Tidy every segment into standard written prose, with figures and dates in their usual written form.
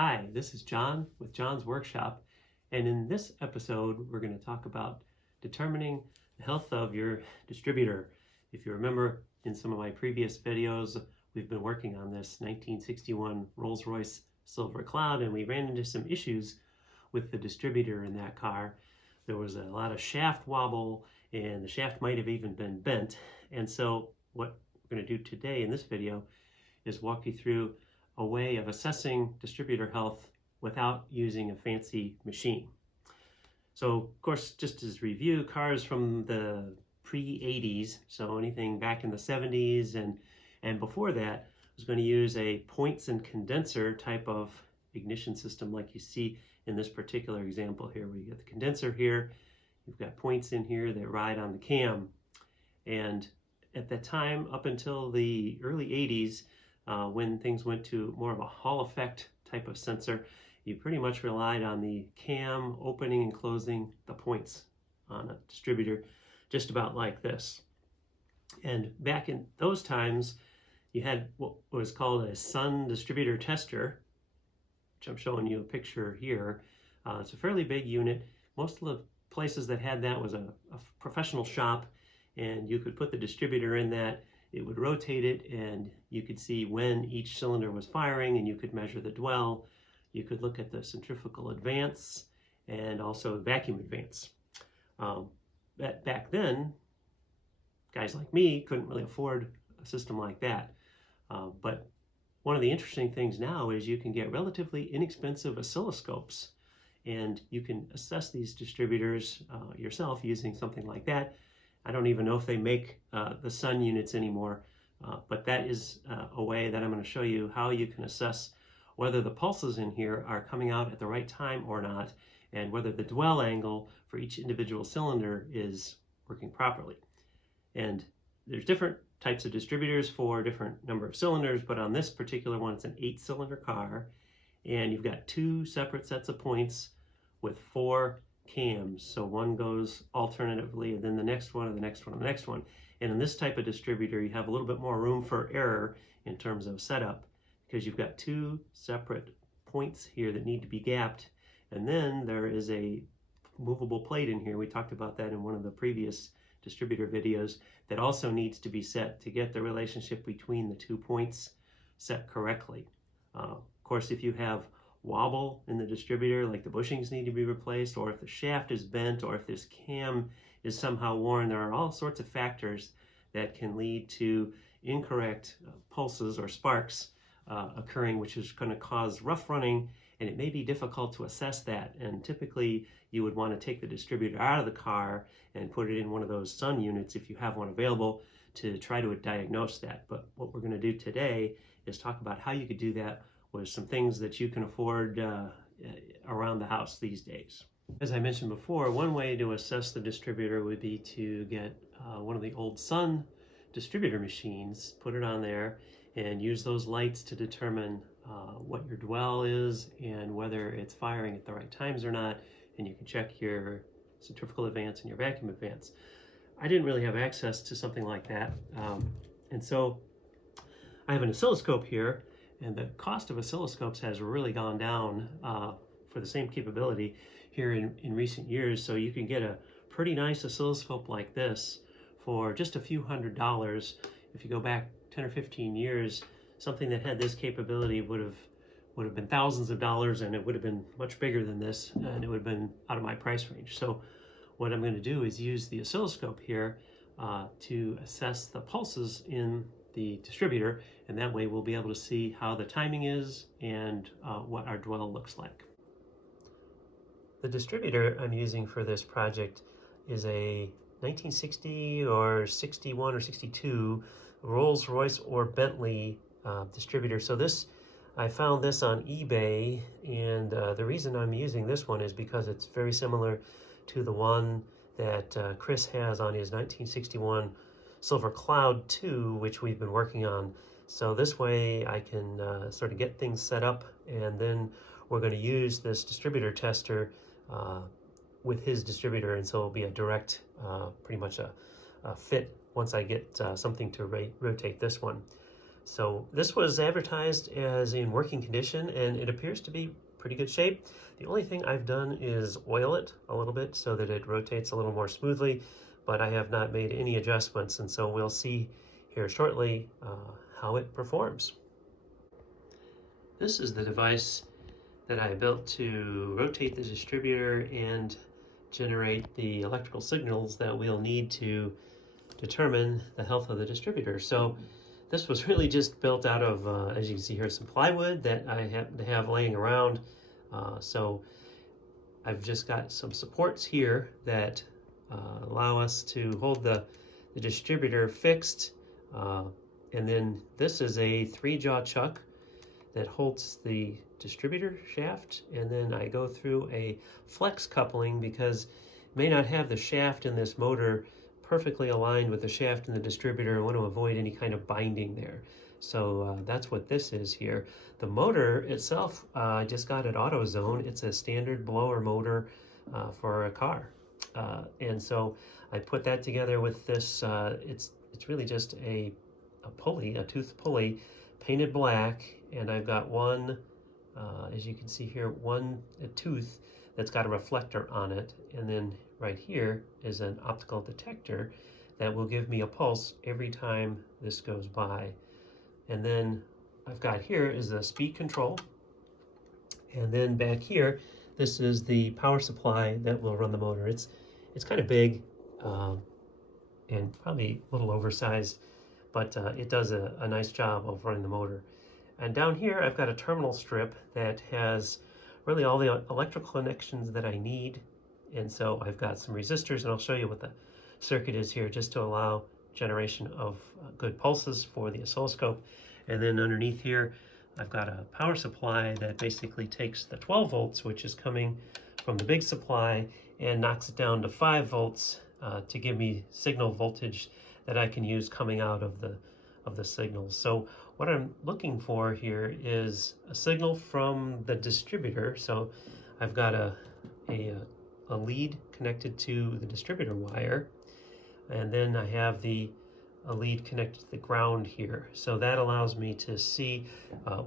Hi, this is John with John's Workshop, and in this episode we're going to talk about determining the health of your distributor. If you remember, in some of my previous videos we've been working on this 1961 Rolls-Royce Silver Cloud, and we ran into some issues with the distributor in that car. There was a lot of shaft wobble, and the shaft might have even been bent. And so what we're going to do today in this video is walk you through a way of assessing distributor health without using a fancy machine. So of course, just as review, cars from the pre-80s, so anything back in the 70s and before that, was going to use a points and condenser type of ignition system like you see in this particular example here, where you get the condenser here, you've got points in here that ride on the cam. And at that time, up until the early 80s, when things went to more of a Hall effect type of sensor, you pretty much relied on the cam opening and closing the points on a distributor, just about like this. And back in those times, you had what was called a Sun distributor tester, which I'm showing you a picture here. It's a fairly big unit. Most of the places that had that was a professional shop, and you could put the distributor in that. It would rotate it, and you could see when each cylinder was firing, and you could measure the dwell. You could look at the centrifugal advance and also vacuum advance. Back then, guys like me couldn't really afford a system like that. But one of the interesting things now is you can get relatively inexpensive oscilloscopes, and you can assess these distributors yourself using something like that. I don't even know if they make the Sun units anymore, but that is a way that I'm going to show you how you can assess whether the pulses in here are coming out at the right time or not, and whether the dwell angle for each individual cylinder is working properly. And there's different types of distributors for different number of cylinders, but on this particular one, it's an 8-cylinder car, and you've got 2 separate sets of points with 4 cams. So one goes alternatively, and then the next one, and the next one, and the next one. And in this type of distributor, you have a little bit more room for error in terms of setup, because you've got 2 separate points here that need to be gapped. And then there is a movable plate in here. We talked about that in one of the previous distributor videos, that also needs to be set to get the relationship between the 2 points set correctly. Of course, if you have wobble in the distributor, like the bushings need to be replaced, or if the shaft is bent, or if this cam is somehow worn, there are all sorts of factors that can lead to incorrect pulses or sparks occurring, which is going to cause rough running, and it may be difficult to assess that. And typically you would want to take the distributor out of the car and put it in one of those Sun units if you have one available, to try to diagnose that. But what we're going to do today is talk about how you could do that with some things that you can afford around the house these days. As I mentioned before, one way to assess the distributor would be to get one of the old Sun distributor machines, put it on there, and use those lights to determine what your dwell is and whether it's firing at the right times or not, and you can check your centrifugal advance and your vacuum advance. I didn't really have access to something like that, and so I have an oscilloscope here, and the cost of oscilloscopes has really gone down for the same capability here in recent years. So you can get a pretty nice oscilloscope like this for just a few $100s. If you go back 10 or 15 years, something that had this capability would have been thousands of dollars, and it would have been much bigger than this, and it would have been out of my price range. So what I'm going to do is use the oscilloscope here to assess the pulses in the distributor, and that way we'll be able to see how the timing is and what our dwell looks like. The distributor I'm using for this project is a 1960 or 61 or 62 Rolls-Royce or Bentley distributor. So I found this on eBay, and the reason I'm using this one is because it's very similar to the one that Chris has on his 1961 Silver Cloud 2, which we've been working on. So this way I can sort of get things set up, and then we're going to use this distributor tester with his distributor, and so it'll be a direct, pretty much a fit once I get something to rotate this one. So this was advertised as in working condition, and it appears to be pretty good shape. The only thing I've done is oil it a little bit so that it rotates a little more smoothly, but I have not made any adjustments, and so we'll see here shortly how it performs. This is the device that I built to rotate the distributor and generate the electrical signals that we'll need to determine the health of the distributor. So this was really just built out of, as you can see here, some plywood that I happen to have laying around. So I've just got some supports here that allow us to hold the distributor fixed. And then this is a 3-jaw chuck that holds the distributor shaft. And then I go through a flex coupling because it may not have the shaft in this motor perfectly aligned with the shaft in the distributor. I want to avoid any kind of binding there. So that's what this is here. The motor itself, I just got at AutoZone. It's a standard blower motor for a car. And so I put that together with this, it's really just a pulley, a tooth pulley, painted black, and I've got one, as you can see here, a tooth that's got a reflector on it, and then right here is an optical detector that will give me a pulse every time this goes by. And then I've got here is the speed control, and then back here, this is the power supply that will run the motor. It's kind of big and probably a little oversized, but it does a nice job of running the motor. And down here, I've got a terminal strip that has really all the electrical connections that I need. And so I've got some resistors, and I'll show you what the circuit is here just to allow generation of good pulses for the oscilloscope. And then underneath here, I've got a power supply that basically takes the 12 volts, which is coming from the big supply, and knocks it down to 5 volts to give me signal voltage that I can use coming out of the signals. So what I'm looking for here is a signal from the distributor. So I've got a lead connected to the distributor wire, and then I have a lead connected to the ground here. So that allows me to see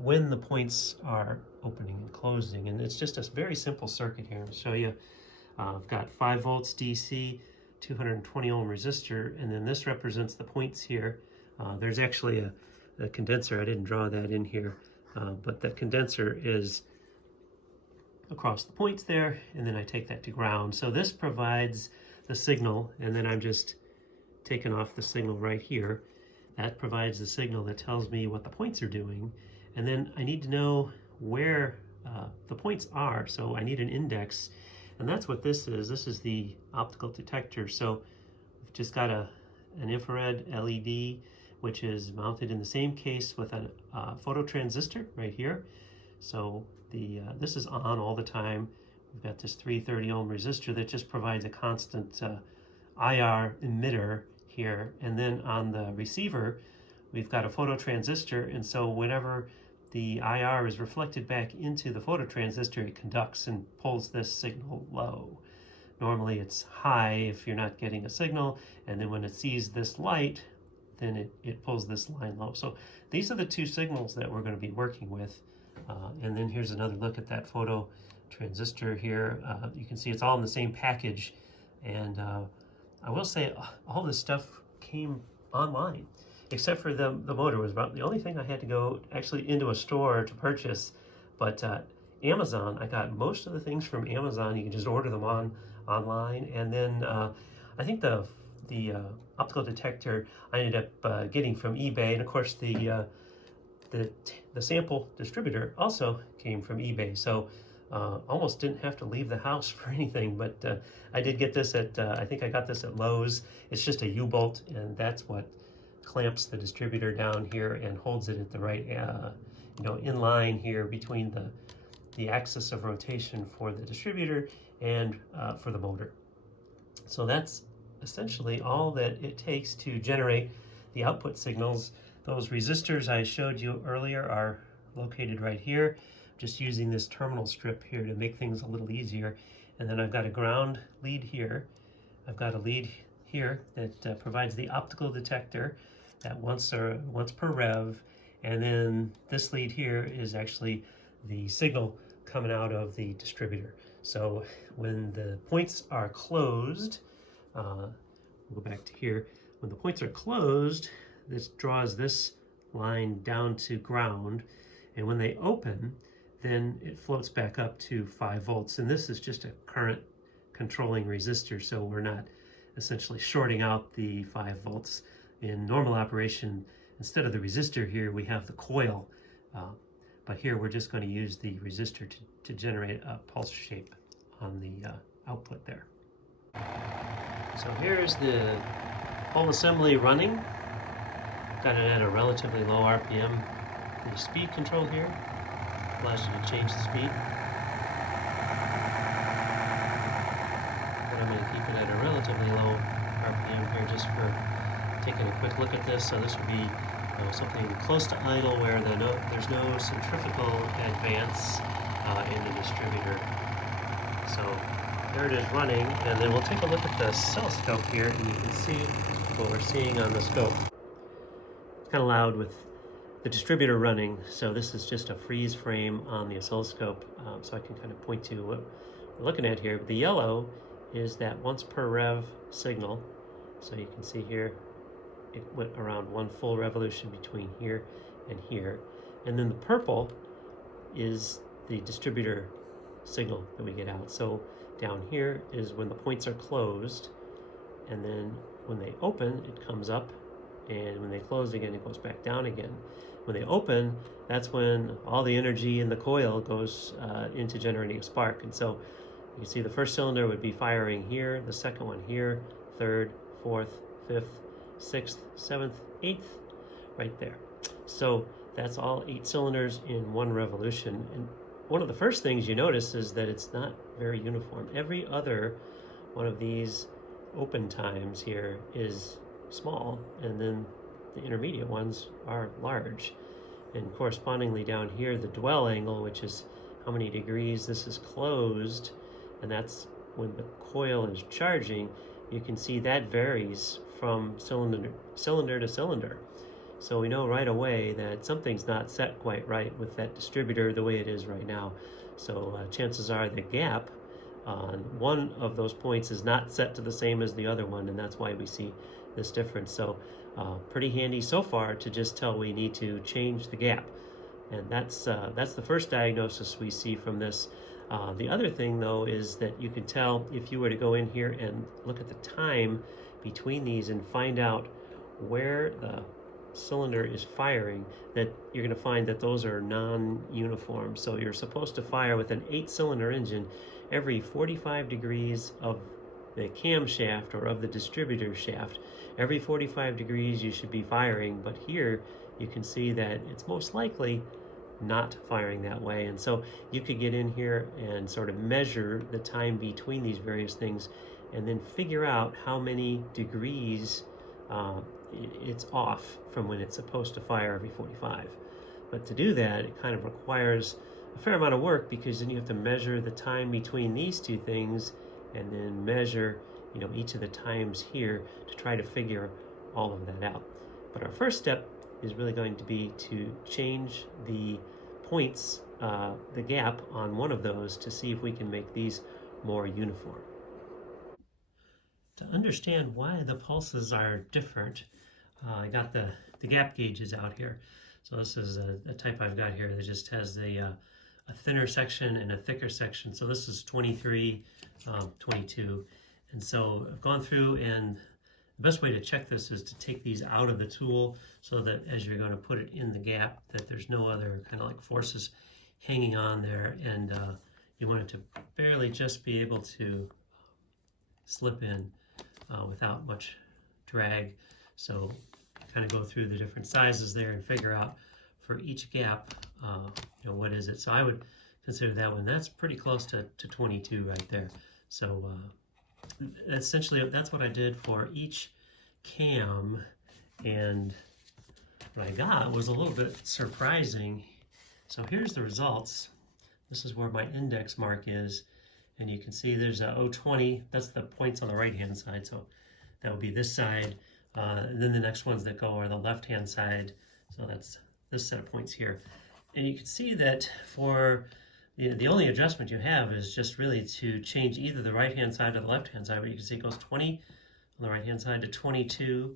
when the points are opening and closing. And it's just a very simple circuit here. I'll show you. I've got 5 volts DC, 220 ohm resistor, and then this represents the points here. There's actually a condenser. I didn't draw that in here, but the condenser is across the points there, and then I take that to ground. So this provides the signal, and then I'm just taking off the signal right here. That provides the signal that tells me what the points are doing, and then I need to know where the points are, so I need an index, and that's what this is. This is the optical detector. So we've just got an infrared LED, which is mounted in the same case with a phototransistor right here. So this is on all the time. We've got this 330 ohm resistor that just provides a constant IR emitter here. And then on the receiver, we've got a phototransistor, and so whenever the IR is reflected back into the phototransistor, it conducts and pulls this signal low. Normally it's high if you're not getting a signal, and then when it sees this light, then it pulls this line low. So these are the two signals that we're going to be working with. And then here's another look at that photo transistor here. You can see it's all in the same package. And I will say all this stuff came online, except for the motor was about the only thing I had to go actually into a store to purchase. But Amazon, I got most of the things from Amazon. You can just order them online. And then I think the optical detector I ended up getting from eBay, and of course the sample distributor also came from eBay. So almost didn't have to leave the house for anything, but I did get this at I think I got this at Lowe's. It's just a U-bolt, and that's what clamps the distributor down here and holds it at the right in line here between the axis of rotation for the distributor and for the motor. So that's essentially all that it takes to generate the output signals. Those resistors I showed you earlier are located right here. Just using this terminal strip here to make things a little easier. And then I've got a ground lead here. I've got a lead here that provides the optical detector at once per rev. And then this lead here is actually the signal coming out of the distributor. So when the points are closed, we'll go back to here. When the points are closed, this draws this line down to ground. And when they open, then it floats back up to 5 volts. And this is just a current controlling resistor, so we're not essentially shorting out the 5 volts. In normal operation, instead of the resistor here, we have the coil. But here we're just going to use the resistor to generate a pulse shape on the output there. So here's the whole assembly running. Got it at a relatively low RPM. The speed control here allows you to change the speed. But I'm going to keep it at a relatively low RPM here just for taking a quick look at this. So this would be something close to idle where there's no centrifugal advance in the distributor. So there it is running, and then we'll take a look at the oscilloscope here, and you can see what we're seeing on the scope. It's kind of loud with the distributor running, so this is just a freeze frame on the oscilloscope, so I can kind of point to what we're looking at here. The yellow is that once per rev signal, so you can see here it went around 1 full revolution between here and here. And then the purple is the distributor signal that we get out. So down here is when the points are closed, and then when they open, it comes up, and when they close again, it goes back down again. When they open, that's when all the energy in the coil goes into generating a spark. And so you can see the first cylinder would be firing here, the second one here, third, fourth, fifth, 6th, 7th, 8th, right there. So that's all 8 cylinders in 1 revolution. And one of the first things you notice is that it's not very uniform. Every other one of these open times here is small, and then the intermediate ones are large. And correspondingly down here, the dwell angle, which is how many degrees this is closed, and that's when the coil is charging, you can see that varies from cylinder to cylinder. So we know right away that something's not set quite right with that distributor the way it is right now. So chances are the gap on one of those points is not set to the same as the other one, and that's why we see this difference. So pretty handy so far to just tell we need to change the gap. And that's the first diagnosis we see from this. The other thing though is that you can tell if you were to go in here and look at the time between these and find out where the cylinder is firing, that you're going to find that those are non-uniform. So you're supposed to fire with an 8-cylinder engine every 45 degrees of the camshaft or of the distributor shaft. Every 45 degrees you should be firing, but here you can see that it's most likely not firing that way. And so you could get in here and sort of measure the time between these various things and then figure out how many degrees it's off from when it's supposed to fire every 45. But to do that, it kind of requires a fair amount of work, because then you have to measure the time between these two things and then measure, each of the times here to try to figure all of that out. But our first step is really going to be to change the points, the gap on one of those, to see if we can make these more uniform. To understand why the pulses are different, I got the gap gauges out here. So this is a type I've got here that just has a thinner section and a thicker section. So this is 23, 22. And so I've gone through, and the best way to check this is to take these out of the tool so that as you're going to put it in the gap, that there's no other kind of like forces hanging on there, and you want it to barely just be able to slip in without much drag. So kind of go through the different sizes there and figure out for each gap, what is it. So I would consider that one, that's pretty close to 22 right there. So essentially that's what I did for each cam, and what I got was a little bit surprising. So here's the results. This is where my index mark is, and you can see there's a 020, that's the points on the right hand side, so that would be this side, and then the next ones that go are the left hand side, so that's this set of points here. And you can see that for the only adjustment you have is just really to change either the right-hand side or the left-hand side. But you can see it goes 20 on the right-hand side to 22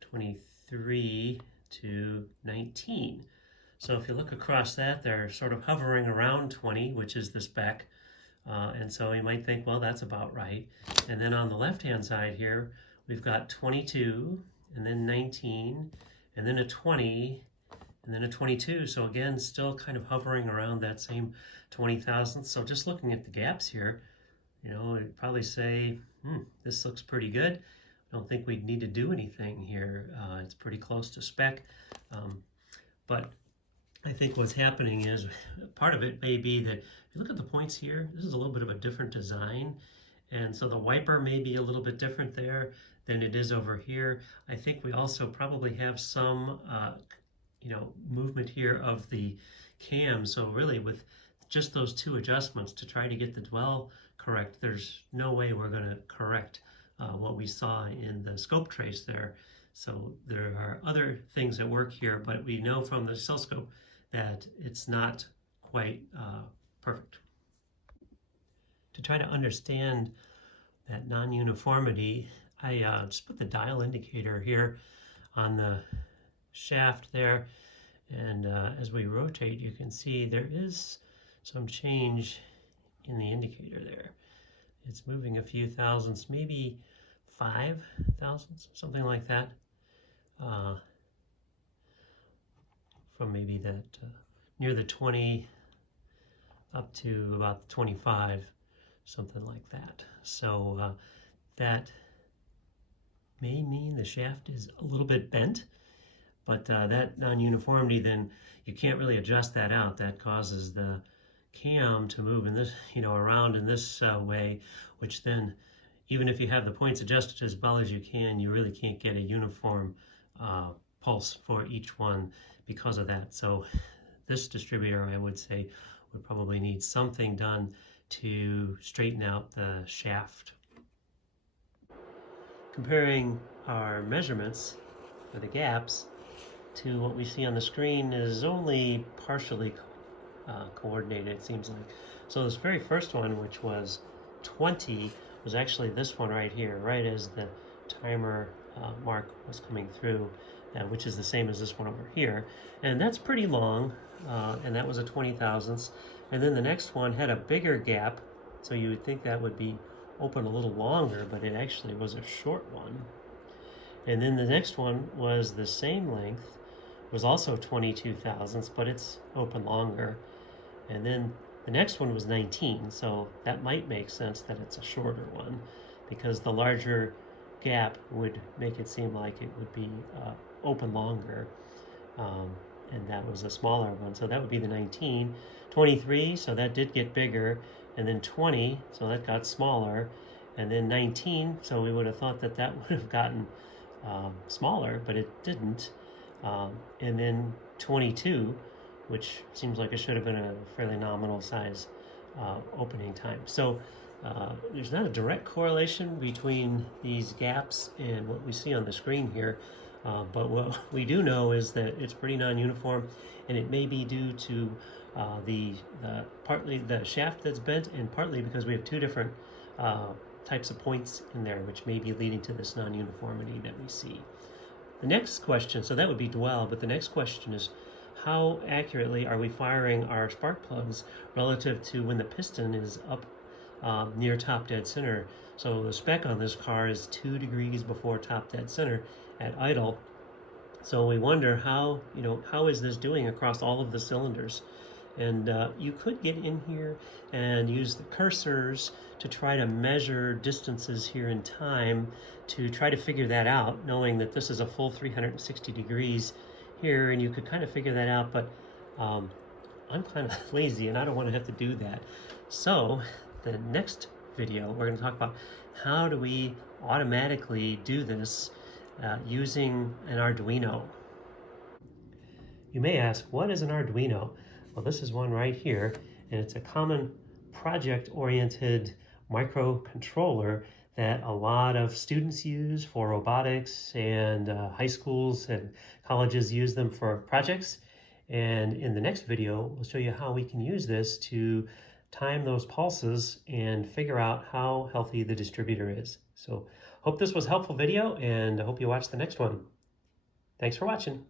to 23 to 19. So if you look across that, they're sort of hovering around 20, which is the spec. And so you might think, well, that's about right. And then on the left-hand side here, we've got 22, and then 19, and then a 20, and then a 22. So again, still kind of hovering around that same 20 thousandths. So just looking at the gaps here, you know, I'd probably say, this looks pretty good. I don't think we'd need to do anything here. It's pretty close to spec. But I think what's happening is, part of it may be that if you look at the points here, this is a little bit of a different design. And so the wiper may be a little bit different there than it is over here. I think we also probably have some, movement here of the cam. So really with just those two adjustments to try to get the dwell correct, there's no way we're going to correct what we saw in the scope trace there. So there are other things that work here, but we know from the oscilloscope that it's not quite perfect. To try to understand that non-uniformity, I just put the dial indicator here on the shaft there, and as we rotate, you can see there is some change in the indicator there. It's moving a few thousandths, maybe 5 thousandths, something like that, from maybe that near the 20 up to about 25, something like that. So that may mean the shaft is a little bit bent, but that non-uniformity, then you can't really adjust that out. That causes the cam to move in this, around in this way, which then, even if you have the points adjusted as well as you can, you really can't get a uniform pulse for each one because of that. So this distributor, I would say, would probably need something done to straighten out the shaft. Comparing our measurements for the gaps to what we see on the screen is only partially coordinated, it seems like. So this very first one, which was 20, was actually this one right here, right as the timer mark was coming through, which is the same as this one over here. And that's pretty long, and that was a 20 thousandths. And then the next one had a bigger gap, so you would think that would be open a little longer, but it actually was a short one. And then the next one was the same length, was also 22 thousandths, but it's open longer. And then the next one was 19, so that might make sense that it's a shorter one, because the larger gap would make it seem like it would be open longer, and that was a smaller one, so that would be the 19. 23, so that did get bigger, and then 20, so that got smaller, and then 19, so we would have thought that that would have gotten smaller, but it didn't. And then 22, which seems like it should have been a fairly nominal size opening time. So there's not a direct correlation between these gaps and what we see on the screen here, but what we do know is that it's pretty non-uniform, and it may be due to partly the shaft that's bent, and partly because we have two different types of points in there, which may be leading to this non-uniformity that we see. The next question, so that would be dwell, but the next question is, how accurately are we firing our spark plugs relative to when the piston is up near top dead center? So the spec on this car is 2 degrees before top dead center at idle. So we wonder how is this doing across all of the cylinders? And you could get in here and use the cursors to try to measure distances here in time to try to figure that out, knowing that this is a full 360 degrees here, and you could kind of figure that out, but I'm kind of lazy and I don't want to have to do that. So the next video, we're going to talk about how do we automatically do this using an Arduino. You may ask, what is an Arduino? Well, this is one right here, and it's a common project-oriented microcontroller that a lot of students use for robotics, and high schools and colleges use them for projects. And in the next video, we'll show you how we can use this to time those pulses and figure out how healthy the distributor is. So hope this was a helpful video, and I hope you watch the next one. Thanks for watching.